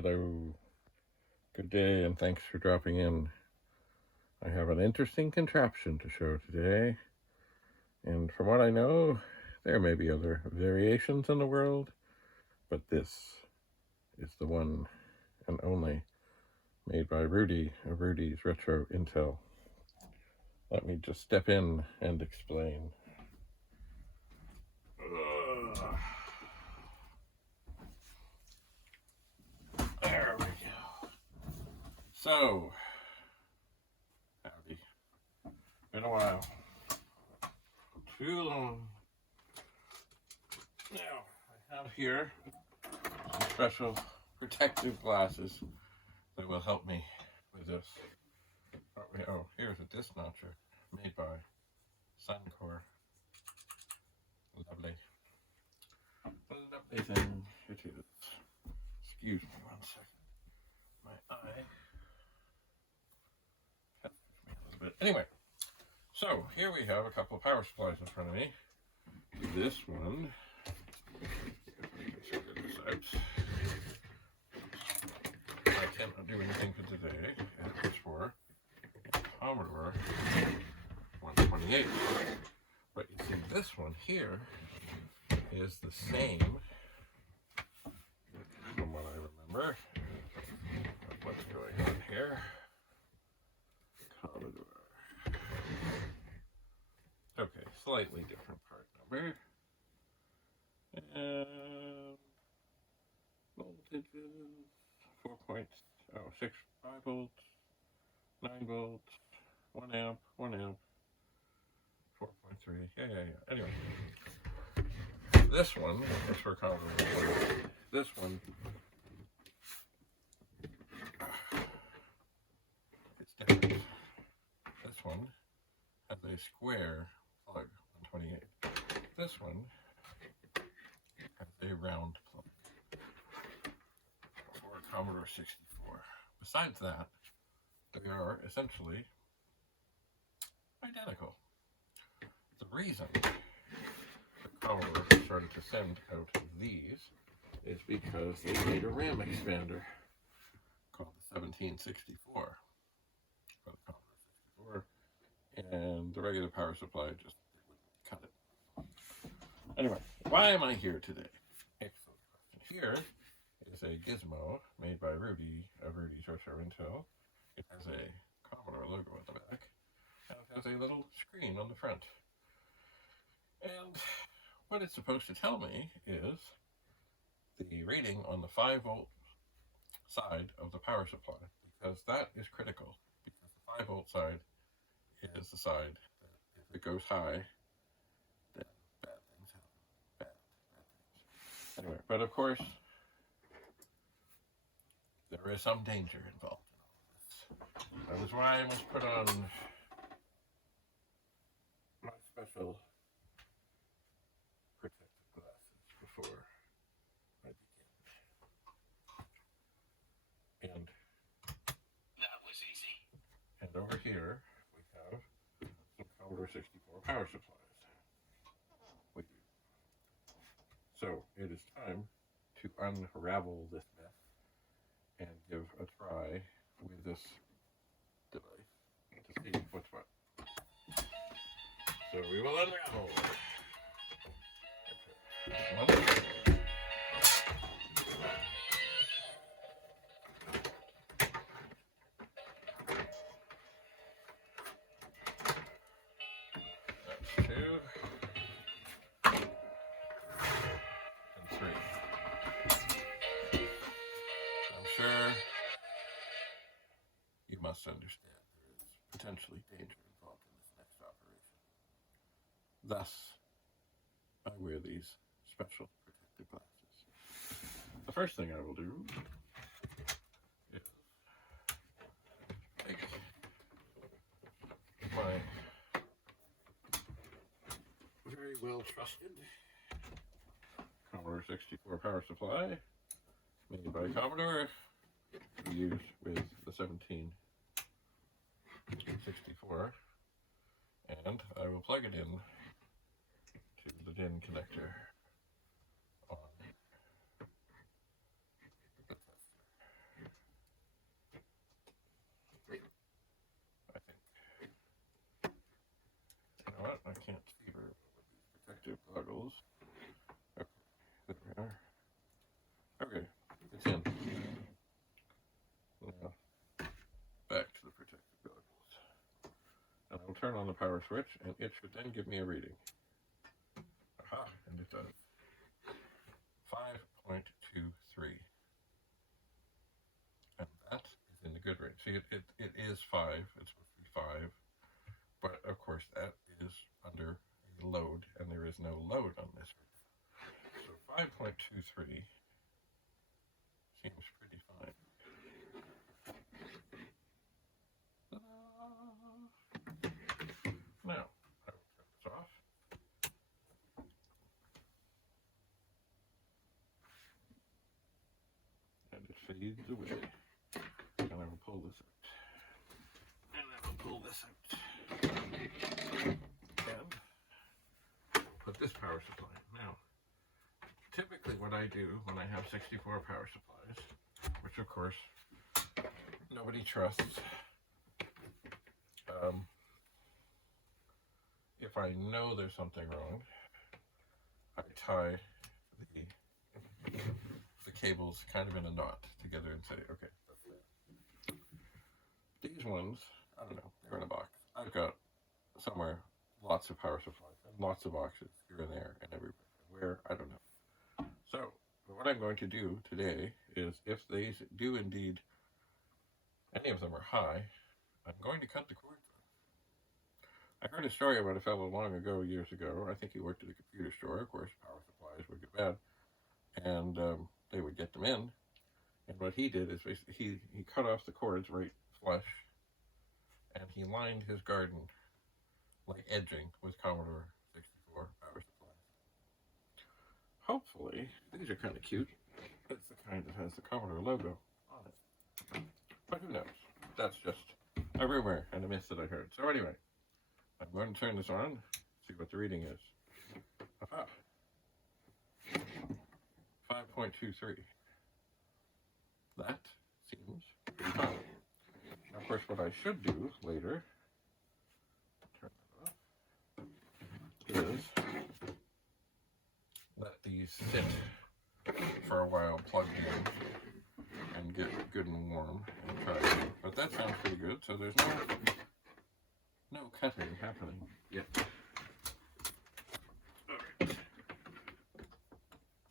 Hello, good day, and thanks for dropping in. I have an interesting contraption to show today, and from what I know, there may be other variations in the world, but this is the one and only made by Rudy of Rudy's Retro Intel. Let me just step in and explain. There we go. So, howdy. Been a while. Too long. Now, I have here some special protective glasses that will help me with this. Oh, here's a disc notcher made by Suncor. Lovely. Lovely thing it is. Excuse me 1 second. My eye pesters me a little bit. Anyway, so here we have a couple of power supplies in front of me. This one, I cannot do anything for today. It is for Commodore 128. But you see, this one here is the same, from what I remember, of what's going on here. Commodore. Okay, slightly different part number. And voltages, 4.6, 5 volts, 9 volts, 1 amp, 1 amp, 4.3. Yeah. Anyway, this one is for Commodore. This one is different. This one has a square plug, 128. This one has a round plug for Commodore 64. Besides that, they are essentially identical. The reason the Commodore started to send out these is because they made a RAM expander called the 1764 for the Commodore 64, and the regular power supply just wouldn't cut it. Anyway, why am I here today? Excellent question. Here is a gizmo made by Rudy of Rudy's Retro Intel. It has a Commodore logo at the back, and it has a little screen on the front. And what it's supposed to tell me is the reading on the 5 volt side of the power supply, because that is critical, because the 5 volt side is the side that if it goes high, then bad things happen. Bad things. Anyway, but of course, there is some danger involved in all of this. That is why I must put on my special protective glasses before I begin. And that was easy. And over here we have some Commodore 64 power supplies with you. So it is time to unravel this mess and give a try with this device to see what's what. So we will unravel. One. That's 2. And 3. I'm sure you must understand there is potentially danger involved in this next operation. Thus, I wear these special protective glasses. The first thing I will do is take my very well trusted Commodore 64 power supply made by Commodore, used with the 1764, and I will plug it in to the DIN connector on the tester. turn on the power switch, and it should then give me a reading. Aha, and it does. 5.23. And that is in the good range. See, it is 5. It's supposed to be 5. But, of course, that is under a load, and there is no load on this. So 5.23 seems pretty fine. Now, I will turn this off. And it fades away. And I will pull this out. And I will pull this out. And put this power supply. Now, typically what I do when I have 64 power supplies, which of course nobody trusts, if I know there's something wrong, I tie the cables kind of in a knot together and say, okay, that's it. These ones, I don't know, they're in a box. I've got somewhere lots of power supplies, and lots of boxes here and there and everywhere. Where, I don't know. So, what I'm going to do today is, if these do indeed, any of them are high, I'm going to cut the cords. I heard a story about a fellow long ago, years ago. I think he worked at a computer store. Of course, power supplies would get bad. And they would get them in. And what he did is basically he cut off the cords right flush. And he lined his garden, like edging, with Commodore 64 power supplies. Hopefully, these are kind of cute. It's the kind that has the Commodore logo on it. But who knows? That's just a rumor and a myth that I heard. So anyway, I'm going to turn this on, see what the reading is. Aha. 5.23. That seems pretty fine. Now, of course, what I should do later, turn that off, is let these sit for a while plugged in and get good and warm and try it. But that sounds pretty good, so there's no cutting happening yet. Alright.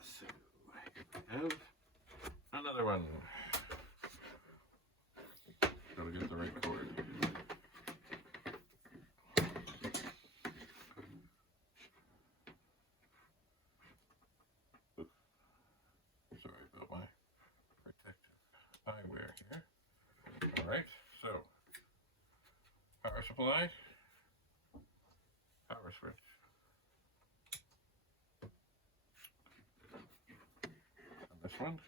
So, I have another one. Gotta get the right cord. Oops. Sorry about my protective eyewear here. Alright, so power supply, power switch. And this one,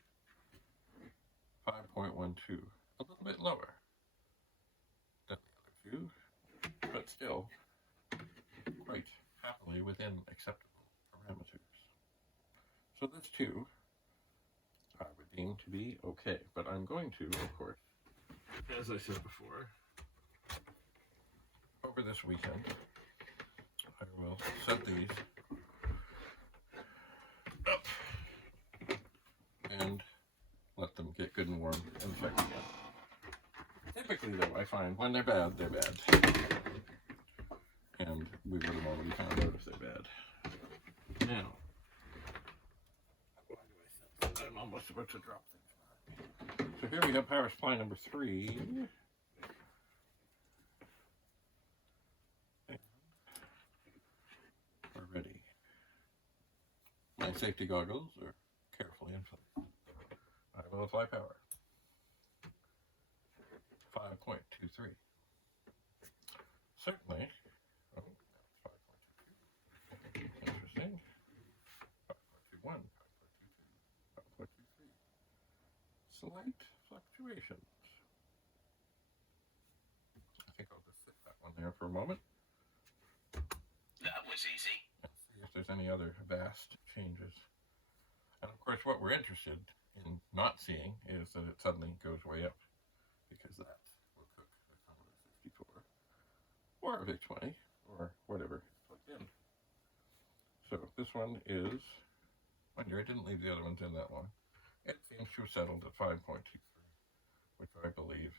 5.12, a little bit lower than the other two, but still quite happily within acceptable parameters. So this too, I would deem to be okay, but I'm going to, of course, as I said before, over this weekend, I will set these up and let them get good and warm and check again. Typically, though, I find when they're bad, they're bad. And we would have already found out if they're bad. Now, why do I think I'm almost about to drop things? So here we have power supply number 3. Ready. My safety goggles are carefully in place. I will apply power. 5.23. Certainly. Oh, 5.22. Interesting. 5.21. 5.22. 5.23. Slight fluctuations. I think I'll just sit that one there for a moment. That was easy. And see if there's any other vast changes. And of course, what we're interested in not seeing is that it suddenly goes way up, because that will cook the Commodore 64 or a VIC-20 or whatever is plugged in. So this one is, mind you, I didn't leave the other ones in that long. It seems to have settled at 5.23, which I believe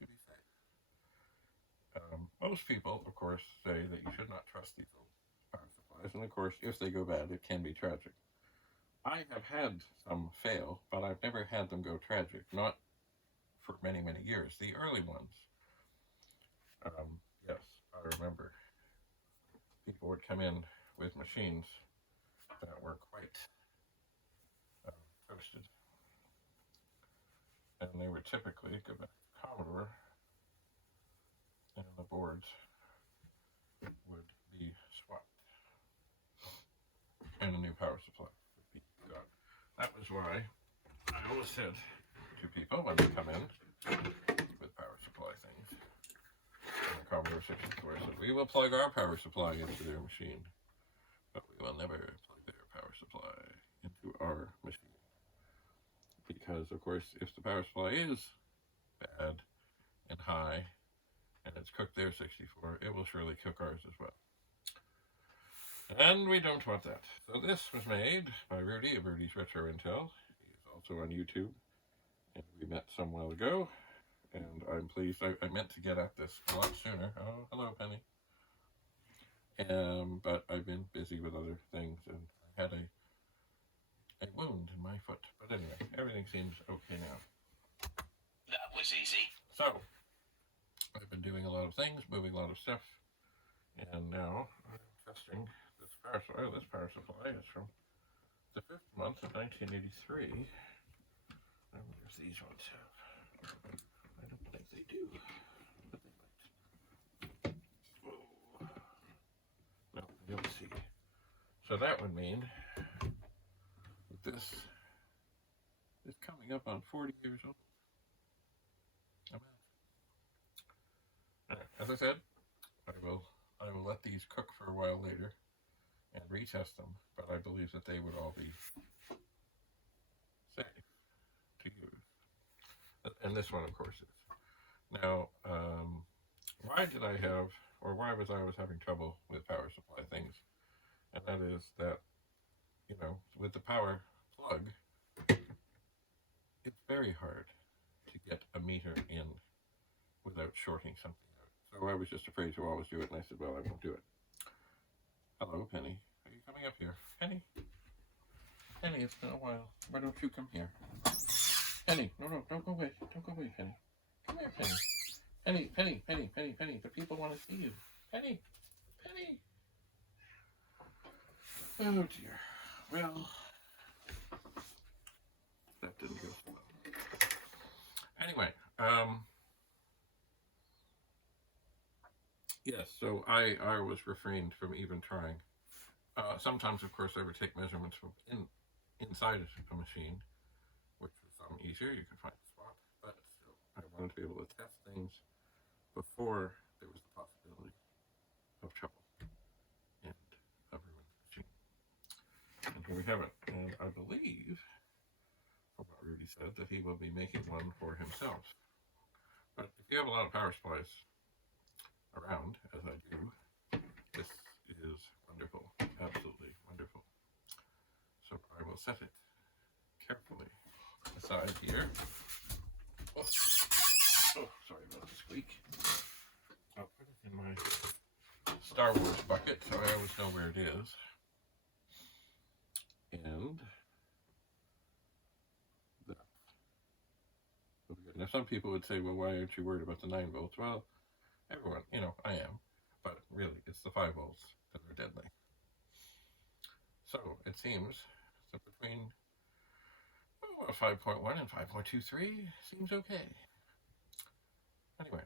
to be safe. Most people, of course, say that you should not trust these old power supplies, and of course, if they go bad, it can be tragic. I have had some fail, but I've never had them go tragic. Not for many, many years. The early ones, yes, I remember people would come in with machines that were quite toasted, and they would typically go back to Commodore, and the boards would be swapped, and a new power supply would be got. That was why I always said to people when they come in with power supply things, in the Commodore 64, I said, we will plug our power supply into their machine, but we will never plug their power supply into our machine. Because, of course, if the power supply is bad and high, and it's cooked their 64, it will surely cook ours as well. And we don't want that. So this was made by Rudy of Rudy's Retro Intel. He's also on YouTube, and we met some while ago, and I'm pleased. I meant to get at this a lot sooner. Oh, hello, Penny. But I've been busy with other things, and I had a wound in my foot. But anyway, everything seems okay now. That was easy. So, I've been doing a lot of things, moving a lot of stuff, and now I'm testing this power supply. Oh, this power supply is from the 5th month of 1983. I wonder if these ones have. I don't think they do, but they might. Whoa. No, you'll see. So that would mean that this is coming up on 40 years old. As I said, I will let these cook for a while later and retest them, but I believe that they would all be safe to use. And this one, of course, is. Now, why was I always having trouble with power supply things? And that is that, with the power plug, it's very hard to get a meter in without shorting something out. So I was just afraid to always do it, and I said, well, I won't do it. Hello, Penny. Are you coming up here? Penny? Penny, it's been a while. Why don't you come here? Penny, no, don't go away. Don't go away, Penny. Come here, Penny. Penny. The people want to see you. Penny. Oh, dear. Well, that didn't go so well. Anyway, yes, so I was refrained from even trying. Sometimes, of course, I would take measurements from inside a machine, which was some easier. You could find a spot, but still, I wanted to be able to test things before there was the possibility of trouble and of ruined the machine. And here we have it. And I believe, from what Rudy said, that he will be making one for himself. But if you have a lot of power supplies around, as I do, this is wonderful, absolutely wonderful. So I will set it carefully aside here. Oh, sorry about the squeak. I'll put it in my Star Wars bucket so I always know where it is. And that. Now some people would say, well, why aren't you worried about the 9 volts? Well, everyone, I am. But really, it's the 5 volts that are deadly. So it seems that between 5.1 and 5.23 seems okay. Anyway,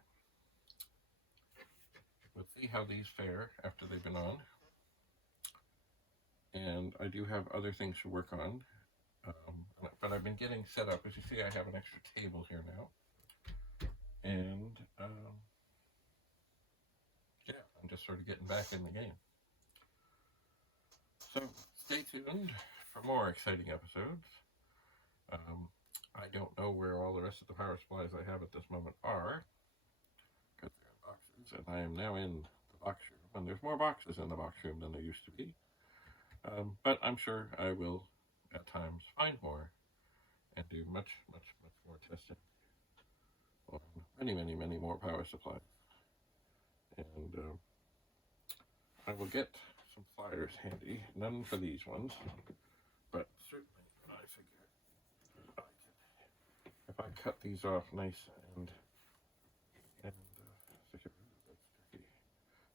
we'll see how these fare after they've been on. And I do have other things to work on. But I've been getting set up. As you see, I have an extra table here now. And, yeah, I'm just sort of getting back in the game. So, stay tuned for more exciting episodes. I don't know where all the rest of the power supplies I have at this moment are, because they're in boxes, and I am now in the box room, and there's more boxes in the box room than there used to be. But I'm sure I will, at times, find more and do much more testing on many more power supplies. And I will get some pliers handy. None for these ones, but certainly I figure if I cut these off nice and stick it, that's tricky.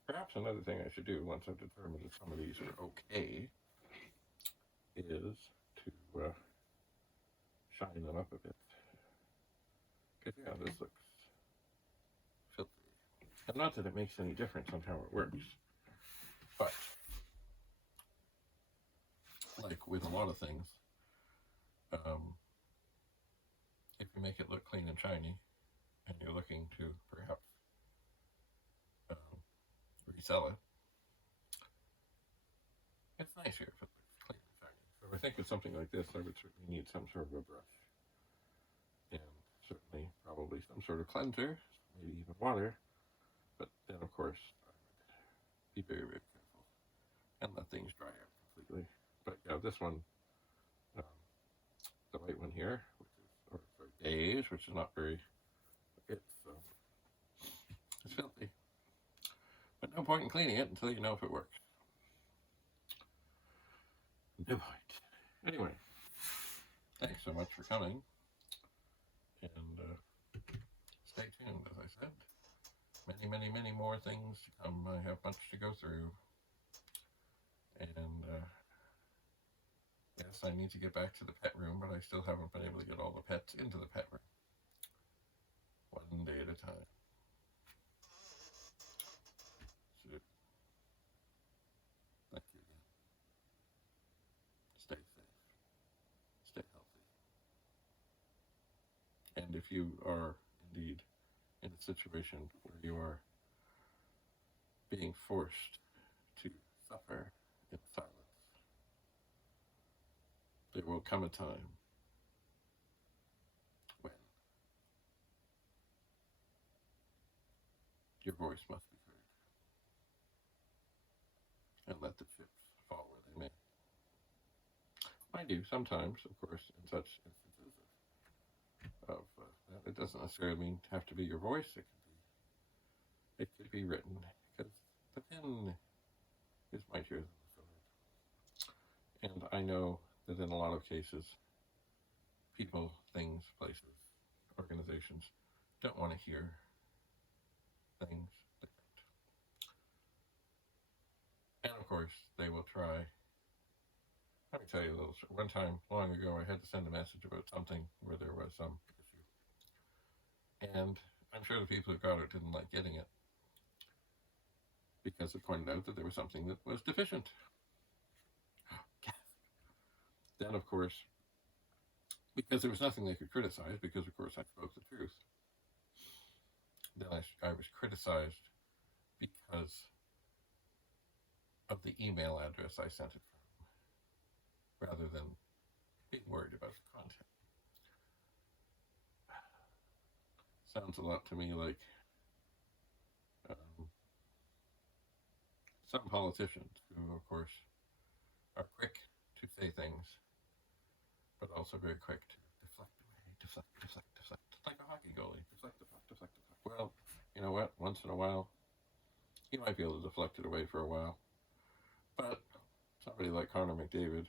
Perhaps another thing I should do once I've determined that some of these are okay is to shine them up a bit. Because yeah, this looks filthy. And not that it makes any difference on how it works, but like with a lot of things, if you make it look clean and shiny, and you're looking to perhaps resell it, it's nicer if it looks clean and shiny. So if I think with something like this, I would certainly need some sort of a brush, and certainly probably some sort of cleanser, maybe even water. But then, of course, I would be very, very careful and let things dry out completely. But yeah, this one, the white one here, beige, which is not very, it's filthy. But no point in cleaning it until you know if it works. No point. Anyway, thanks so much for coming, and stay tuned, as I said. Many, many, many more things to come. I have much to go through, and yes, I need to get back to the pet room, but I still haven't been able to get all the pets into the pet room. One day at a time. So, thank you again. Stay safe. Stay healthy. And if you are indeed in a situation where you are being forced to suffer in silence, there will come a time when your voice must be heard. And let the chips fall where they may. I do sometimes, of course, in such instances of it doesn't necessarily have to be your voice. It could be written, because the pen is mightier than the sword. And I know that in a lot of cases, people, things, places, organizations don't want to hear things they don't. And of course, they will try. Let me tell you a little story. One time, long ago, I had to send a message about something where there was some issue. And I'm sure the people who got it didn't like getting it, because it pointed out that there was something that was deficient. Then, of course, because there was nothing they could criticize, because, of course, I spoke the truth, then I was criticized because of the email address I sent it from, rather than being worried about the content. Sounds a lot to me like some politicians who, of course, are quick to say things, but also very quick to deflect away, deflect, like a hockey goalie. Deflect. Well, you know what? Once in a while, you might be able to deflect it away for a while, but somebody like Connor McDavid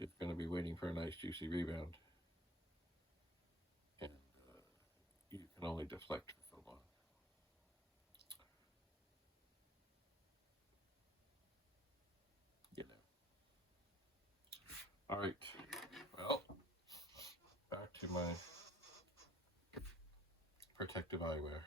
is going to be waiting for a nice juicy rebound, and you can only deflect for so long. You know. All right. Well, back to my protective eyewear.